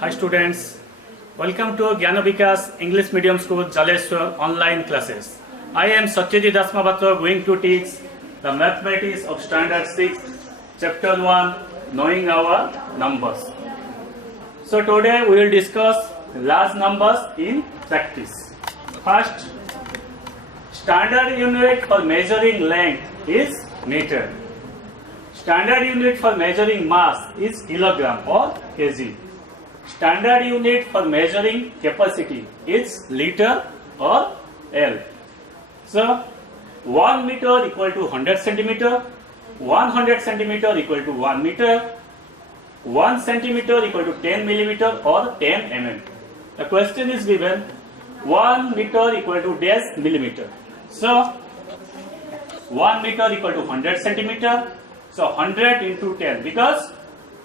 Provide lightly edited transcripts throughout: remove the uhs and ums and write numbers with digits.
Hi students, welcome to Gyanavikas English Medium School Jaleshwar online classes. I am Satyajit Dasmabatra going to teach the mathematics of standard 6 chapter 1 knowing our numbers. So today we will discuss large numbers in practice. First, standard unit for measuring length is meter. Standard unit for measuring mass is kilogram or kg. Standard unit for measuring capacity is liter or L. So 1 meter equal to 100 centimeter, 100 centimeter equal to 1 meter, 1 centimeter equal to 10 millimeter or 10 mm. The question is given 1 meter equal to dash millimeter. So 1 meter equal to 100 centimeter. So 100 into 10 because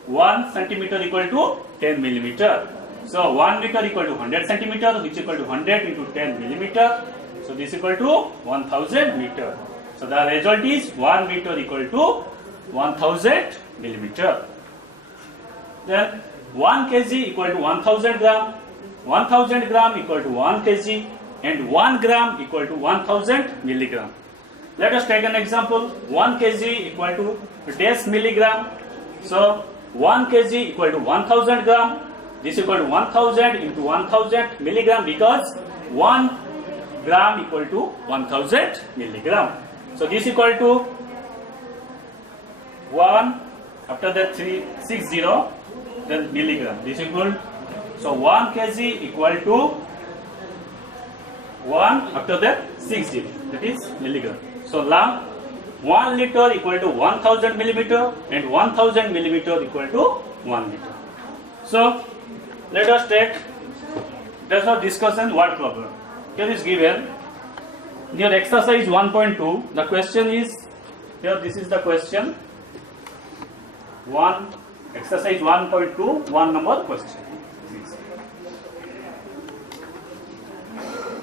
1 centimeter equal to 10 millimeter. So 1 meter equal to 100 centimeter, which equal to 100 into 10 millimeter. So this equal to 1000 meter. So the result is 1 meter equal to 1000 millimeter. Then 1 kg equal to 1000 gram, 1000 gram equal to 1 kg, and 1 gram equal to 1000 milligram. Let us take an example. 1 kg equal to dash milligram. So 1 kg equal to 1000 gram. This equal to 1000 into 1000 milligram because 1 gram equal to 1000 milligram. So this equal to 1 after that 360 then milligram. This equal so 1 kg equal to 1 after that 60 that is milligram. So 1 liter equal to 1000 millimeter and 1000 millimeter equal to 1 liter. So let us take the discussion word problem. Here is given near exercise 1.2. The question is here. This is the question. Exercise 1.2. 1 number question.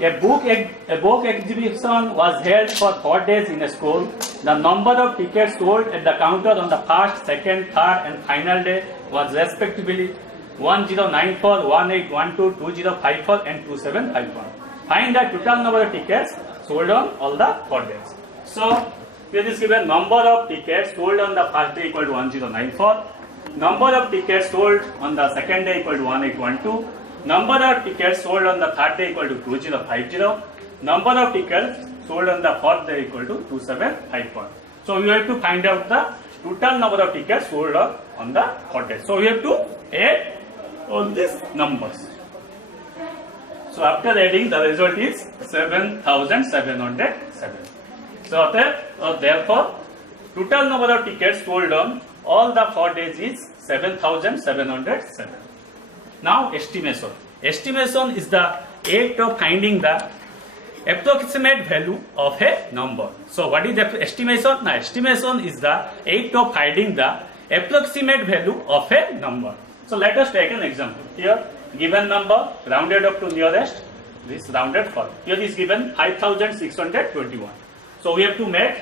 A book exhibition was held for 4 days in a school. The number of tickets sold at the counter on the first, second, third and final day was respectively 1094, 1812, 2054 and 2751. Find the total number of tickets sold on all the 4 days. So here is given number of tickets sold on the first day equal to 1094. Number of tickets sold on the second day equal to 1812. Number of tickets sold on the third day equal to 2050. Number of tickets sold on the fourth day equal to 2751. So we have to find out the total number of tickets sold on the fourth day. So we have to add all these numbers. So after adding, the result is 7707. So therefore total number of tickets sold on all the 4 days is 7707. Now estimation. Estimation is the act of finding the approximate value of a number. So what is estimation? Now estimation is the act of finding the approximate value of a number. So let us take an example. Here given number rounded up to nearest, this rounded for. Here is given 5621. So we have to make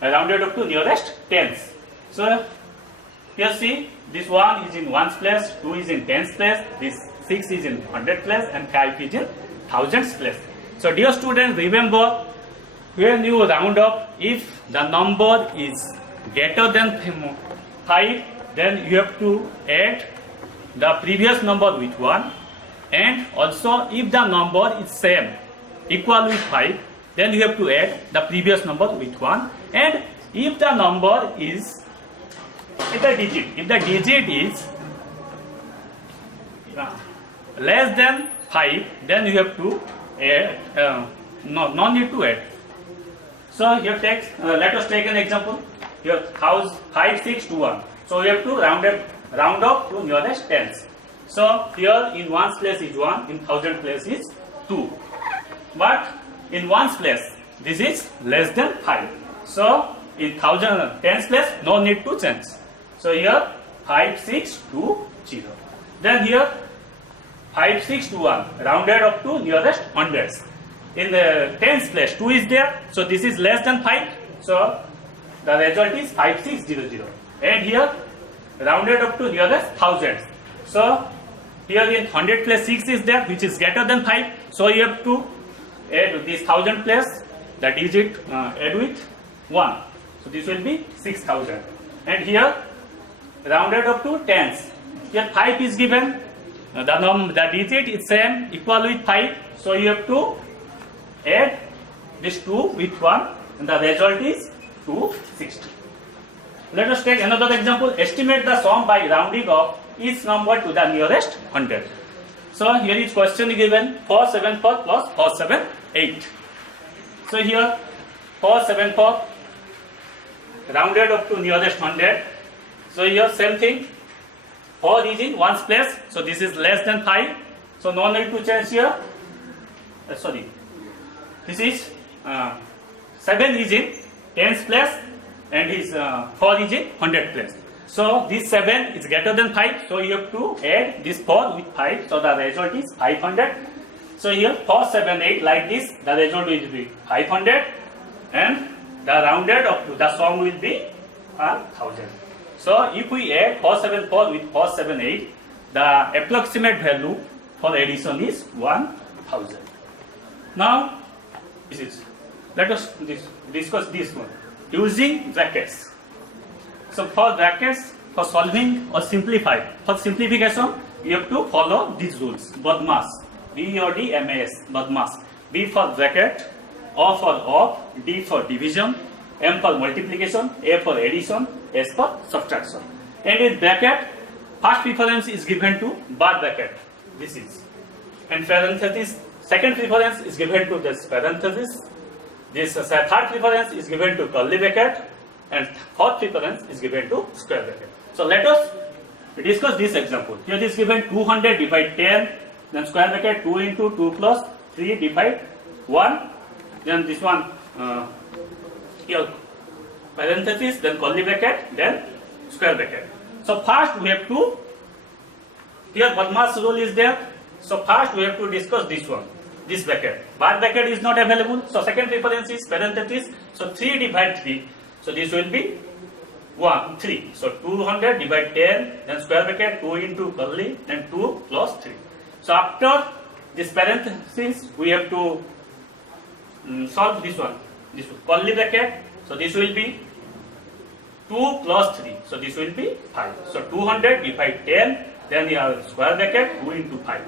rounded up to nearest tens. So here see, this 1 is in ones place, 2 is in tens place, this 6 is in hundred place and 5 is in thousands place. So dear students, remember when you round up, if the number is greater than 5, then you have to add the previous number with 1, and also if the number is same equal with 5, then you have to add the previous number with 1, and if the number is if the digit is less than 5, then you have to add, no need to add. So here let us take an example. Here 5621. So we have to round up to nearest tens. So here in ones place is 1, in thousand place is 2. But in ones place this is less than 5. So in tens place no need to change. So here 5620. Then here 5621 rounded up to nearest hundreds. In the tens place 2 is there. So this is less than 5. So the result is 5600. And here rounded up to nearest thousands. So Here in 100 place 6 is there, which is greater than 5. So you have to add this 1000 place, the digit add with 1. So this will be 6000. And here rounded up to tens. Here 5 is given. The digit is same, equal with 5. So you have to add this 2 with 1, and the result is 260. Let us take another example. Estimate the sum by rounding off each number to the nearest 100. So here is question given 474 plus 478. So here 474 rounded up to nearest 100. So here same thing. 4 is in ones place, so this is less than 5. So no need to change here. Sorry, this is 7 is in tens place, and his 4 is in 100 place. So this 7 is greater than 5, so you have to add this 4 with 5, so the result is 500. So here 478 like this, the result will be 500, and the rounded up to the sum will be 1000. So if we add 474 with 478, the approximate value for addition is 1000. Now let us discuss this one using brackets. So for brackets, for solving or simplify, for simplification, you have to follow these rules. BODMAS, BODMAS, BODMAS. B for bracket, O for of, D for division, M for multiplication, A for addition, S for subtraction. And in bracket, first preference is given to bar bracket. This is. And parenthesis, second preference is given to this parenthesis. This third preference is given to curly bracket, and fourth preference is given to square bracket. So let us discuss this example. Here it is given 200 divide 10, then square bracket 2 into 2 plus 3 divide 1, then this one here parenthesis, then curly bracket, then square bracket. So first we have to, here BODMAS rule is there. So first we have to discuss this one, this bracket. Bar bracket is not available, so second preference is parenthesis. So 3 divide 3, so this will be 3. So 200 divide 10, then square bracket 2 into curly, then 2 plus 3. So after this parenthesis, we have to solve this one curly bracket. So this will be 2 plus 3, so this will be 5. So 200 divide 10, then you have square bracket 2 into 5.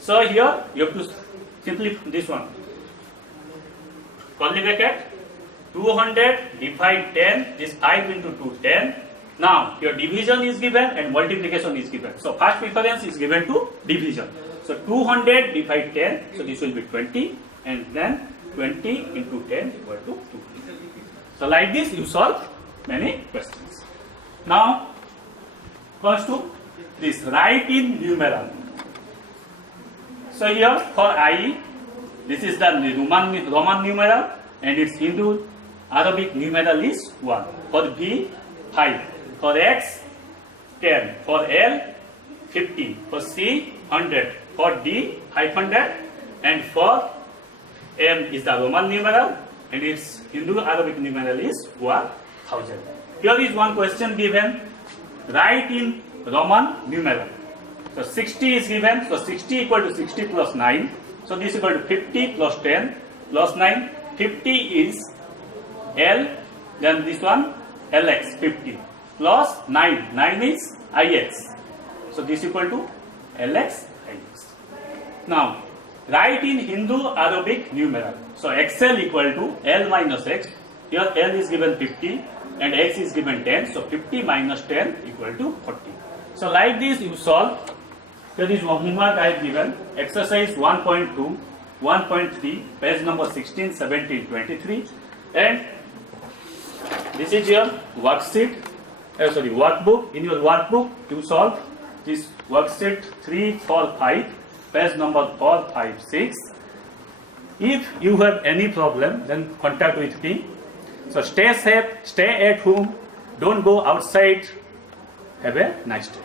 So here you have to simplify this one, curly bracket 200 divide 10, this 5 into 2, 10. Now your division is given and multiplication is given. So first preference is given to division. So 200 divide 10, so this will be 20, and then 20 into 10 equal to 2. So like this you solve many questions. Now comes to this, write in numeral. So here for I, this is the Roman numeral, and its Hindu Arabic numeral is 1. For B, 5. For X, 10. For L, 50. For C, 100. For D, 500. And for M is the Roman numeral, and its Hindu Arabic numeral is 1000. Here is one question given, write in Roman numeral. So 60 is given, so 60 equal to 60 plus 9. So this is equal to 50 plus 10 plus 9. 50 is L, then this one LX 50 plus 9. 9 is IX. So this is equal to LX IX. Now write in Hindu Arabic numeral. So XL equal to L minus X. Here L is given 50 and X is given 10. So 50 minus 10 equal to 40. So like this you solve. Here is homework I have given. Exercise 1.2, 1.3, page number 16, 17, 23. And this is your worksheet. Workbook. In your workbook you solve this worksheet 3, 4, 5. Page number 4, 5, 6. If you have any problem, then contact with me. So stay safe, stay at home, don't go outside. Have a nice day.